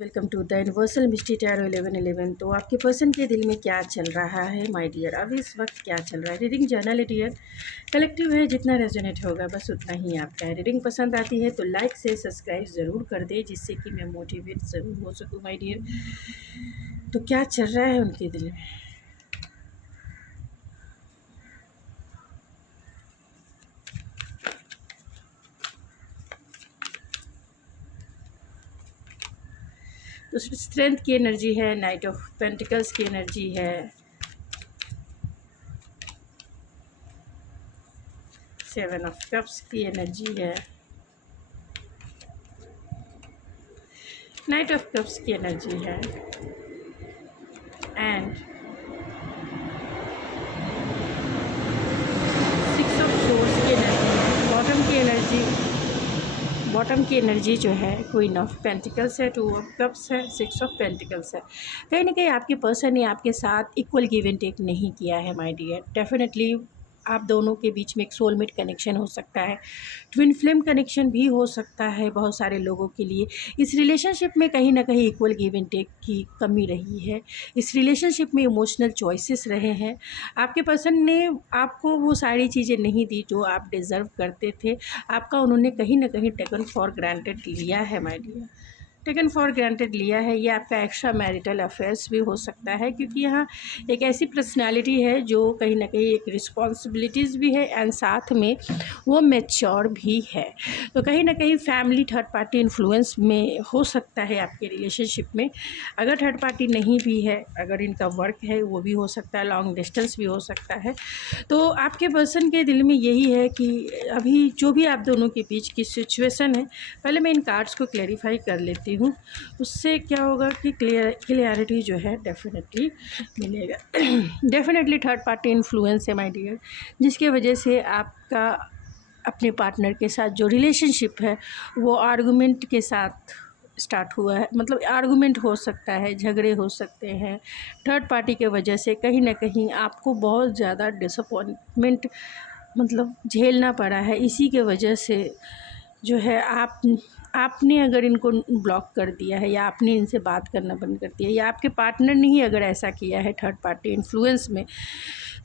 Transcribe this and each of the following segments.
Welcome to the universal mystery tarot 1111। तो आपके person के दिल में क्या चल रहा है माय डियर, अब इस वक्त क्या चल रहा है। रीडिंग जर्नल डियर, कलेक्टिव है, जितना रेजोनेट होगा बस उतना ही आपका है। रीडिंग पसंद आती है तो लाइक से सब्सक्राइब ज़रूर कर दे, जिससे कि मैं मोटिवेट ज़रूर हो सकूँ माय डियर। तो क्या चल रहा है उनके दिल में। तो स्ट्रेंथ की एनर्जी है, नाइट ऑफ पेंटिकल्स की एनर्जी है, सेवन ऑफ कप्स की एनर्जी है, नाइट ऑफ कप्स की एनर्जी है एंड सिक्स ऑफ सोर्स की एनर्जी है। बॉटम की एनर्जी जो है क्वीन ऑफ पेंटिकल्स है, टू ऑफ कप्स है, सिक्स ऑफ पेंटिकल्स है। कहीं ना कहीं आपके पर्सन ने आपके साथ इक्वल गिव एंड टेक नहीं किया है माय डियर। डेफिनेटली आप दोनों के बीच में एक सोलमेट कनेक्शन हो सकता है, ट्विन फ्लेम कनेक्शन भी हो सकता है बहुत सारे लोगों के लिए। इस रिलेशनशिप में कहीं ना कहीं इक्वल गिव एंड टेक की कमी रही है। इस रिलेशनशिप में इमोशनल चॉइसेस रहे हैं। आपके पर्सन ने आपको वो सारी चीज़ें नहीं दी जो आप डिज़र्व करते थे। आपका उन्होंने कहीं ना कहीं टेकन फॉर ग्रांटेड लिया है my dear, taken for granted लिया है। ये आपका एक्स्ट्रा मैरिटल अफेयर्स भी हो सकता है, क्योंकि यहाँ एक ऐसी पर्सनालिटी है जो कहीं ना कहीं एक रिस्पॉन्सिबिलिटीज़ भी है एंड साथ में वो मैच्योर भी है। तो कहीं ना कहीं फैमिली थर्ड पार्टी इन्फ्लुएंस में हो सकता है आपके रिलेशनशिप में। अगर थर्ड पार्टी नहीं भी है, अगर इनका वर्क है वो भी हो सकता है, लॉन्ग डिस्टेंस भी हो सकता है। तो आपके पर्सन के दिल में यही है कि अभी जो भी आप दोनों के बीच की सिचुएशन है, पहले मैं इन कार्ड्स को क्लैरिफाई कर लेती हूँ। उससे क्या होगा कि क्लियरिटी जो है डेफिनेटली मिलेगा। डेफिनेटली थर्ड पार्टी इन्फ्लुएंस है माय डियर, जिसके वजह से आपका अपने पार्टनर के साथ जो रिलेशनशिप है वो आर्गुमेंट के साथ स्टार्ट हुआ है। मतलब आर्गुमेंट हो सकता है, झगड़े हो सकते हैं। थर्ड पार्टी के वजह से कहीं ना कहीं आपको बहुत ज़्यादा डिसअपॉइंटमेंट मतलब झेलना पड़ा है। इसी के वजह से जो है आपने अगर इनको ब्लॉक कर दिया है, या आपने इनसे बात करना बंद कर दिया, या आपके पार्टनर ने ही अगर ऐसा किया है थर्ड पार्टी इन्फ्लुएंस में,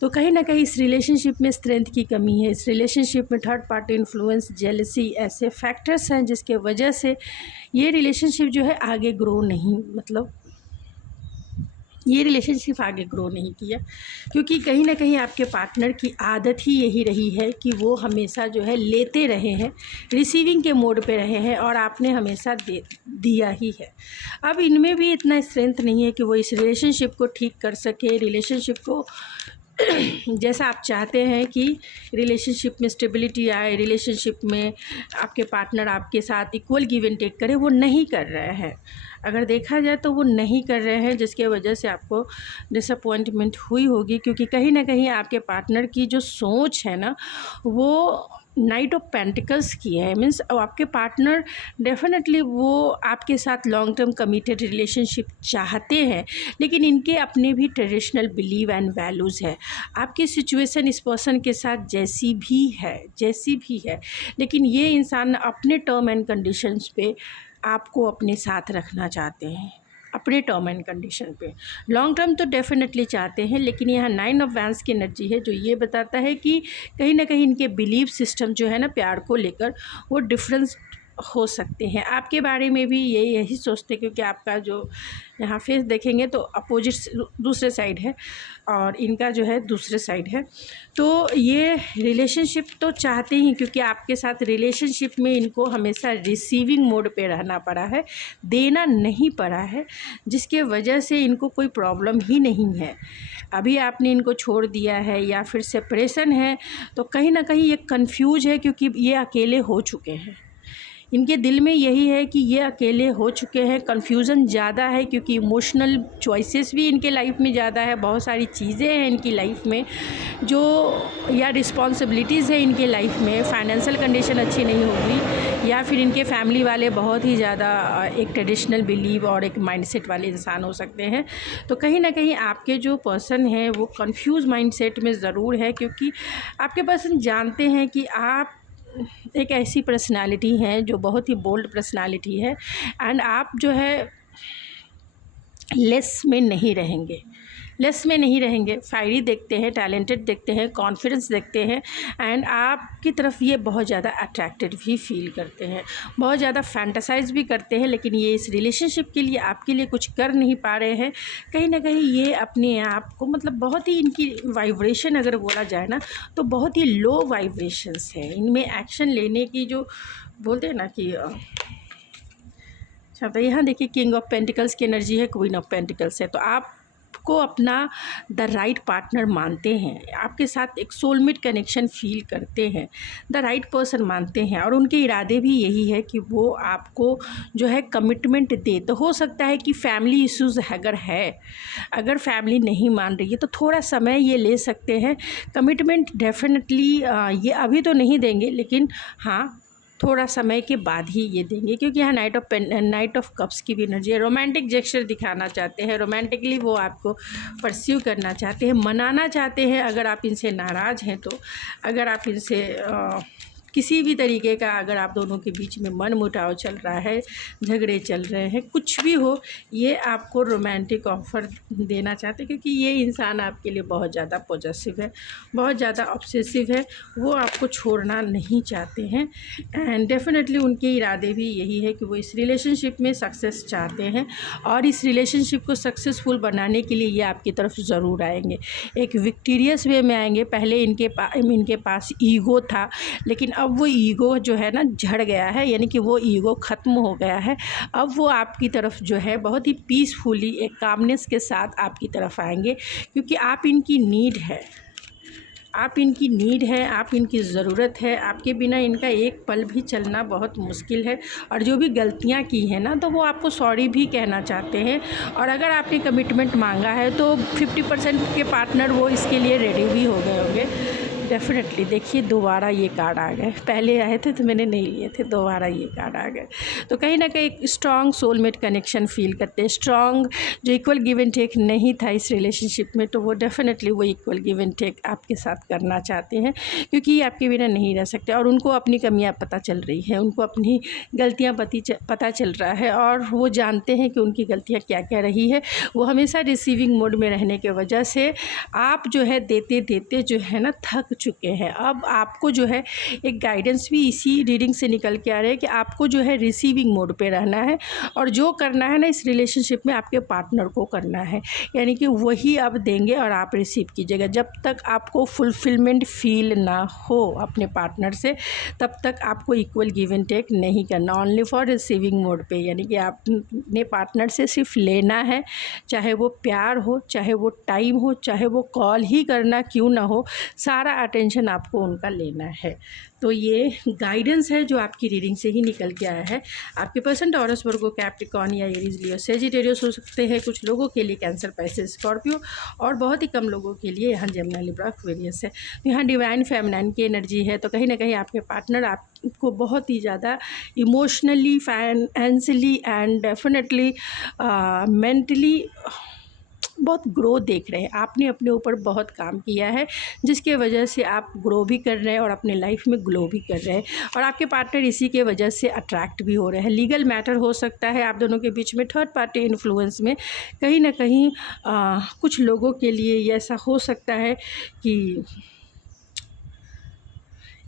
तो कहीं ना कहीं इस रिलेशनशिप में स्ट्रेंथ की कमी है। इस रिलेशनशिप में थर्ड पार्टी इन्फ्लुएंस, जेलसी ऐसे फैक्टर्स हैं जिसके वजह से ये रिलेशनशिप जो है आगे ग्रो नहीं, मतलब ये रिलेशनशिप आगे ग्रो नहीं किया, क्योंकि कहीं ना कहीं आपके पार्टनर की आदत ही यही रही है कि वो हमेशा जो है लेते रहे हैं, रिसीविंग के मोड पे रहे हैं, और आपने हमेशा दिया ही है। अब इनमें भी इतना स्ट्रेंथ नहीं है कि वो इस रिलेशनशिप को ठीक कर सके, रिलेशनशिप को जैसा आप चाहते हैं कि रिलेशनशिप में स्टेबिलिटी आए, रिलेशनशिप में आपके पार्टनर आपके साथ इक्वल गिव एंड टेक करे, वो नहीं कर रहे हैं। अगर देखा जाए तो वो नहीं कर रहे हैं, जिसके वजह से आपको डिसअपॉइंटमेंट हुई होगी, क्योंकि कहीं ना कहीं आपके पार्टनर की जो सोच है ना वो नाइट ऑफ पेंटिकल्स की है। मीन्स आपके पार्टनर डेफिनेटली वो आपके साथ लॉन्ग टर्म कमिटेड रिलेशनशिप चाहते हैं, लेकिन इनके अपने भी ट्रेडिशनल बिलीव एंड वैल्यूज़ है। आपकी सिचुएशन इस पर्सन के साथ जैसी भी है, लेकिन ये इंसान अपने टर्म एंड कंडीशंस पे आपको अपने साथ रखना चाहते हैं, अपने टर्म एंड कंडीशन पे। लॉन्ग टर्म तो डेफिनेटली चाहते हैं, लेकिन यहाँ नाइन ऑफ वैंड्स की एनर्जी है जो ये बताता है कि कहीं ना कहीं इनके बिलीफ सिस्टम जो है ना प्यार को लेकर वो डिफरेंस हो सकते हैं। आपके बारे में भी यही सोचते हैं, क्योंकि आपका जो यहाँ फेस देखेंगे तो अपोजिट दूसरे साइड है और इनका जो है दूसरे साइड है। तो ये रिलेशनशिप तो चाहते ही, क्योंकि आपके साथ रिलेशनशिप में इनको हमेशा रिसीविंग मोड पे रहना पड़ा है, देना नहीं पड़ा है, जिसके वजह से इनको कोई प्रॉब्लम ही नहीं है। अभी आपने इनको छोड़ दिया है या फिर सेपरेशन है, तो कहीं ना कहीं ये कंफ्यूज है, क्योंकि ये अकेले हो चुके हैं। इनके दिल में यही है कि ये अकेले हो चुके हैं। कन्फ्यूज़न ज़्यादा है, क्योंकि इमोशनल चॉइसेस भी इनके लाइफ में ज़्यादा है। बहुत सारी चीज़ें हैं इनकी लाइफ में जो, या रिस्पॉन्सिबिलिटीज़ है इनके लाइफ में। फाइनेंशियल कंडीशन अच्छी नहीं होगी, या फिर इनके फैमिली वाले बहुत ही ज़्यादा एक ट्रेडिशनल बिलीव और एक माइंडसेट वाले इंसान हो सकते हैं। तो कहीं ना कहीं आपके जो पर्सन हैं वो कन्फ्यूज़ माइंडसेट में ज़रूर है, क्योंकि आपके पर्सन जानते हैं कि आप एक ऐसी पर्सनालिटी हैं जो बहुत ही बोल्ड पर्सनालिटी है, एंड आप जो है लेस में नहीं रहेंगे, लेस में नहीं रहेंगे। फायरी देखते हैं, टैलेंटेड देखते हैं, कॉन्फिडेंस देखते हैं, एंड आपकी तरफ ये बहुत ज़्यादा अट्रैक्टेड भी फील करते हैं, बहुत ज़्यादा फैंटासाइज भी करते हैं। लेकिन ये इस रिलेशनशिप के लिए आपके लिए कुछ कर नहीं पा रहे हैं। कहीं ना कहीं ये अपने आप को मतलब बहुत ही इनकी वाइब्रेशन अगर बोला जाए ना तो बहुत ही लो वाइब्रेशंस है इनमें। एक्शन लेने की जो बोलते हैं ना कि अच्छा, तो यहाँ देखिए किंग ऑफ पेंटिकल्स की एनर्जी है, क्वीन ऑफ पेंटिकल्स है। तो आपको अपना द राइट पार्टनर मानते हैं, आपके साथ एक सोलमेट कनेक्शन फील करते हैं, द राइट पर्सन मानते हैं, और उनके इरादे भी यही है कि वो आपको जो है कमिटमेंट दे। तो हो सकता है कि फैमिली इश्यूज़ अगर फैमिली नहीं मान रही है तो थोड़ा समय ये ले सकते हैं। कमिटमेंट डेफिनेटली ये अभी तो नहीं देंगे, लेकिन हाँ थोड़ा समय के बाद ही ये देंगे, क्योंकि यहाँ नाइट ऑफ कप्स की भी एनर्जी है। रोमांटिक जेस्चर दिखाना चाहते हैं, रोमांटिकली वो आपको परस्यू करना चाहते हैं, मनाना चाहते हैं। अगर आप इनसे नाराज़ हैं तो अगर आप इनसे किसी भी तरीके का अगर आप दोनों के बीच में मनमुटाव चल रहा है, झगड़े चल रहे हैं, कुछ भी हो, ये आपको रोमांटिक ऑफ़र देना चाहते हैं, क्योंकि ये इंसान आपके लिए बहुत ज़्यादा पॉजेसिव है, बहुत ज़्यादा ऑब्सेसिव है। वो आपको छोड़ना नहीं चाहते हैं, एंड डेफिनेटली उनके इरादे भी यही है कि वो इस रिलेशनशिप में सक्सेस चाहते हैं, और इस रिलेशनशिप को सक्सेसफुल बनाने के लिए ये आपकी तरफ ज़रूर आएंगे, एक विक्टीरियस वे में आएंगे। पहले इनके पास ईगो था, लेकिन अब वो ईगो जो है ना झड़ गया है, यानी कि वो ईगो ख़त्म हो गया है। अब वो आपकी तरफ जो है बहुत ही पीसफुली एक कामनेस के साथ आपकी तरफ आएंगे, क्योंकि आप इनकी नीड है, आप इनकी ज़रूरत है। आपके बिना इनका एक पल भी चलना बहुत मुश्किल है, और जो भी गलतियां की हैं ना तो वो आपको सॉरी भी कहना चाहते हैं। और अगर आपने कमिटमेंट मांगा है तो 50% के पार्टनर वो इसके लिए रेडी भी हो गए होंगे। डेफिनेटली देखिए दोबारा ये कार्ड आ गए, पहले आए थे तो मैंने नहीं लिए थे, दोबारा ये कार्ड आ गए। तो कहीं ना कहीं एक स्ट्रॉन्ग सोलमेट कनेक्शन फील करते हैं, स्ट्रॉन्ग जो इक्वल गिव एंड टेक नहीं था इस रिलेशनशिप में, तो वो डेफिनेटली वो इक्वल गिव एंड टेक आपके साथ करना चाहते हैं, क्योंकि ये आपके बिना नहीं रह सकते। और उनको अपनी कमियां पता चल रही है, उनको अपनी गलतियां पता चल रहा है, और वो जानते हैं कि उनकी गलतियाँ क्या क्या रही है। वो हमेशा रिसीविंग मोड में रहने की वजह से आप जो है देते देते जो है ना थक चुके हैं। अब आपको जो है एक गाइडेंस भी इसी रीडिंग से निकल के आ रहा है कि आपको जो है रिसीविंग मोड पे रहना है, और जो करना है ना इस रिलेशनशिप में आपके पार्टनर को करना है, यानी कि वही अब देंगे और आप रिसीव कीजिएगा। जब तक आपको फुलफिलमेंट फील ना हो अपने पार्टनर से, तब तक आपको इक्वल गिव एंड टेक नहीं करना, ओनली फॉर रिसीविंग मोड पे, यानी कि आपने पार्टनर से सिर्फ लेना है, चाहे वो प्यार हो, चाहे वो टाइम हो, चाहे वो कॉल ही करना क्यों ना हो, सारा अटेंशन आपको उनका लेना है। तो ये गाइडेंस है जो आपकी रीडिंग से ही निकल के आया है। आपके पर्सन टॉरस, वर्गो, कैप्रिकॉर्न या एरीज, लियो, सेजिटेरियस हो सकते हैं। कुछ लोगों के लिए कैंसर, पाइसेस, स्कॉर्पियो, और बहुत ही कम लोगों के लिए यहाँ जेमिनी, लिब्रा, एक्वेरियस है। तो यहाँ डिवाइन फेमिनाइन की एनर्जी है। तो कहीं ना कहीं आपके पार्टनर आपको बहुत ही ज़्यादा emotionally, financially and definitely mentally बहुत ग्रो देख रहे हैं। आपने अपने ऊपर बहुत काम किया है, जिसके वजह से आप ग्रो भी कर रहे हैं और अपने लाइफ में ग्लो भी कर रहे हैं, और आपके पार्टनर इसी के वजह से अट्रैक्ट भी हो रहे हैं। लीगल मैटर हो सकता है आप दोनों के बीच में, थर्ड पार्टी इन्फ्लुएंस में कहीं ना कहीं कुछ लोगों के लिए ये ऐसा हो सकता है कि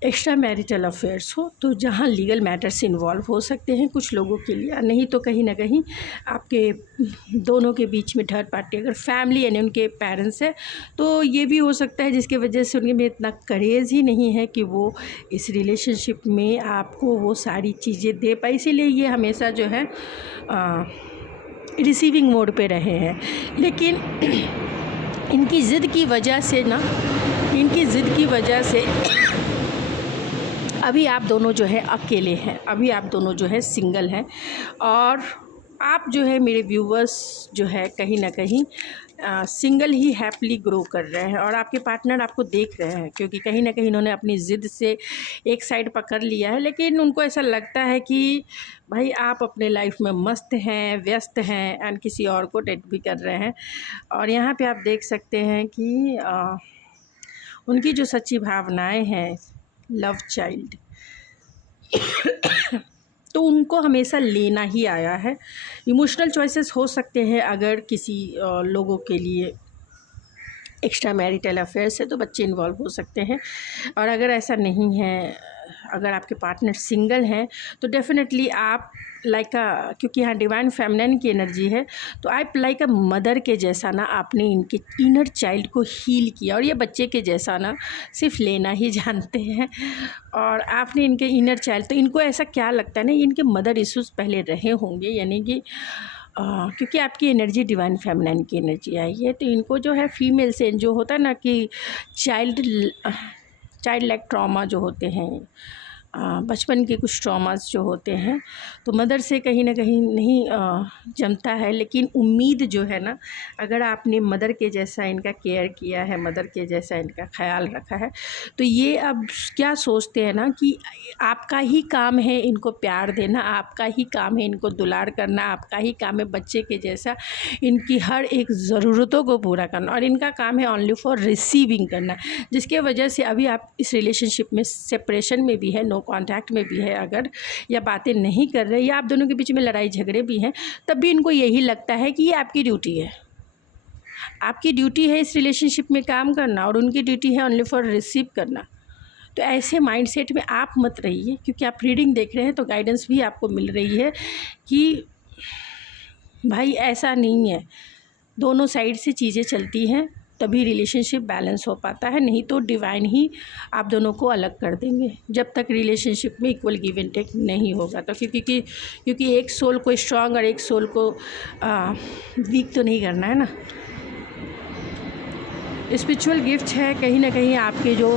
एक्स्ट्रा मैरिटल अफेयर्स हो, तो जहाँ लीगल मैटर्स इन्वॉल्व हो सकते हैं कुछ लोगों के लिए। नहीं तो कहीं ना कहीं आपके दोनों के बीच में थर्ड पार्टी अगर फैमिली यानी उनके पेरेंट्स है, तो ये भी हो सकता है जिसकी वजह से उनके में इतना करेज़ ही नहीं है कि वो इस रिलेशनशिप में आपको वो सारी चीज़ें दे पाए। इसीलिए ये हमेशा जो है रिसीविंग मोड पे रहे हैं। लेकिन इनकी ज़िद की वजह से अभी आप दोनों जो है अकेले हैं, अभी आप दोनों जो है सिंगल हैं, और आप जो है मेरे व्यूवर्स जो है कहीं ना कहीं सिंगल ही हैप्पीली ग्रो कर रहे हैं, और आपके पार्टनर आपको देख रहे हैं, क्योंकि कहीं ना कहीं इन्होंने अपनी ज़िद से एक साइड पकड़ लिया है। लेकिन उनको ऐसा लगता है कि भाई आप अपने लाइफ में मस्त हैं, व्यस्त हैं, एंड किसी और को डेट भी कर रहे हैं। और यहाँ पे आप देख सकते हैं कि उनकी जो सच्ची भावनाएं हैं, लव चाइल्ड तो उनको हमेशा लेना ही आया है। इमोशनल चॉइसेस हो सकते हैं अगर किसी लोगों के लिए एक्स्ट्रा मैरिटल अफेयर्स है तो बच्चे इन्वॉल्व हो सकते हैं, और अगर ऐसा नहीं है, अगर आपके पार्टनर सिंगल हैं तो डेफिनेटली आप क्योंकि यहाँ डिवाइन फेमिनिन की एनर्जी है, तो आप लाइक अ मदर के जैसा ना आपने इनके इनर चाइल्ड को हील किया, और ये बच्चे के जैसा ना सिर्फ लेना ही जानते हैं, और आपने इनके इनर चाइल्ड, तो इनको ऐसा क्या लगता है ना, इनके मदर इश्यूज़ पहले रहे होंगे, यानी कि क्योंकि आपकी एनर्जी डिवाइन फेमिनिन की एनर्जी आई है, तो इनको जो है फीमेल से जो होता है ना कि चाइल्ड लाइक ट्रॉमा जो होते हैं, बचपन के कुछ ट्रॉमास जो होते हैं, तो मदर से कहीं ना कहीं नहीं जमता है। लेकिन उम्मीद जो है ना, अगर आपने मदर के जैसा इनका केयर किया है, मदर के जैसा इनका ख्याल रखा है, तो ये अब क्या सोचते हैं ना कि आपका ही काम है इनको प्यार देना, आपका ही काम है इनको दुलार करना, आपका ही काम है बच्चे के जैसा इनकी हर एक ज़रूरतों को पूरा करना, और इनका काम है ओनली फॉर रिसीविंग करना, जिसके वजह से अभी आप इस रिलेशनशिप में सेपरेशन में भी है, नो कांटेक्ट में भी है अगर, या बातें नहीं कर रहे, या आप दोनों के बीच में लड़ाई झगड़े भी हैं, तब भी इनको यही लगता है कि ये आपकी ड्यूटी है, आपकी ड्यूटी है इस रिलेशनशिप में काम करना, और उनकी ड्यूटी है ओनली फॉर रिसीव करना। तो ऐसे माइंडसेट में आप मत रहिए, क्योंकि आप रीडिंग देख रहे हैं तो गाइडेंस भी आपको मिल रही है कि भाई ऐसा नहीं है, दोनों साइड से चीज़ें चलती हैं, तभी रिलेशनशिप बैलेंस हो पाता है, नहीं तो डिवाइन ही आप दोनों को अलग कर देंगे जब तक रिलेशनशिप में इक्वल गिव एंड टेक नहीं होगा। तो क्योंकि एक सोल को स्ट्रांग और एक सोल को वीक तो नहीं करना है ना। स्पिरिचुअल गिफ्ट है, कहीं ना कहीं आपके जो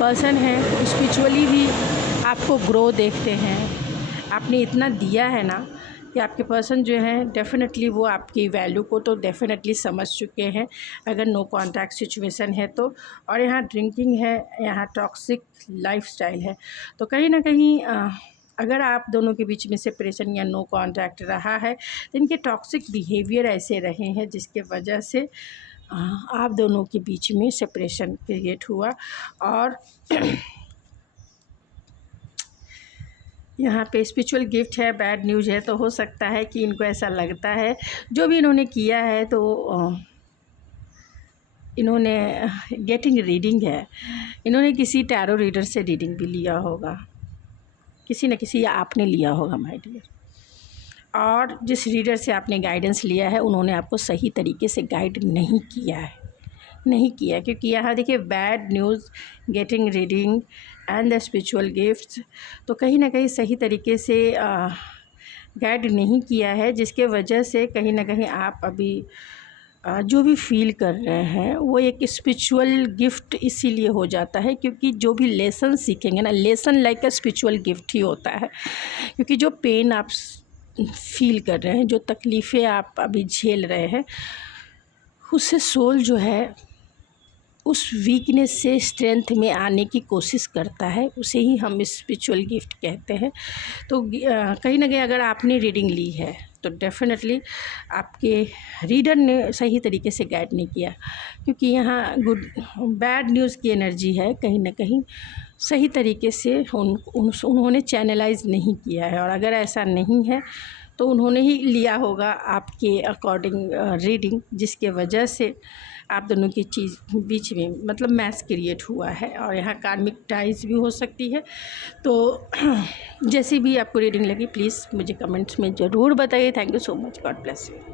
पर्सन हैं स्पिरिचुअली भी आपको ग्रो देखते हैं, आपने इतना दिया है ना कि आपके पर्सन जो हैं डेफ़िनेटली वो आपकी वैल्यू को तो डेफ़िनेटली समझ चुके हैं, अगर नो कॉन्टैक्ट सिचुएशन है तो। और यहाँ ड्रिंकिंग है, यहाँ टॉक्सिक लाइफस्टाइल है, तो कहीं ना कहीं अगर आप दोनों के बीच में सेपरेशन या नो कॉन्टैक्ट रहा है, तो इनके टॉक्सिक बिहेवियर ऐसे रहे हैं जिसके वजह से आप दोनों के बीच में सेपरेशन क्रिएट हुआ। और यहाँ पे स्पिरिचुअल गिफ्ट है, बैड न्यूज़ है, तो हो सकता है कि इनको ऐसा लगता है जो भी इन्होंने किया है, तो इन्होंने गेटिंग रीडिंग है, इन्होंने किसी टैरो रीडर से रीडिंग भी लिया होगा, किसी न किसी, या आपने लिया होगा माय डियर, और जिस रीडर से आपने गाइडेंस लिया है उन्होंने आपको सही तरीके से गाइड नहीं किया है, क्योंकि यहाँ देखिए bad news, getting reading and the spiritual gifts, तो कहीं ना कहीं सही तरीके से गाइड नहीं किया है, जिसके वजह से कहीं ना कहीं आप अभी जो भी फील कर रहे हैं वो एक स्पिरिचुअल गिफ्ट इसीलिए हो जाता है, क्योंकि जो भी लेसन सीखेंगे ना, lesson like a spiritual gift ही होता है, क्योंकि जो पेन आप फील कर रहे हैं, जो तकलीफ़ें आप अभी झेल रहे हैं, उससे सोल जो है उस वीकनेस से स्ट्रेंथ में आने की कोशिश करता है, उसे ही हम स्पिरिचुअल गिफ्ट कहते हैं। तो कहीं ना कहीं अगर आपने रीडिंग ली है तो डेफ़िनेटली आपके रीडर ने सही तरीके से गाइड नहीं किया, क्योंकि यहाँ बैड न्यूज़ की एनर्जी है, कहीं ना कहीं सही तरीके से उन्होंने चैनलाइज नहीं किया है, और अगर ऐसा नहीं है तो उन्होंने ही लिया होगा आपके अकॉर्डिंग रीडिंग, जिसके वजह से आप दोनों की चीज़ बीच में मतलब मैच क्रिएट हुआ है, और यहाँ कार्मिक टाइज भी हो सकती है। तो जैसी भी आपको रीडिंग लगी प्लीज़ मुझे कमेंट्स में ज़रूर बताइए। Thank you so much, God bless you.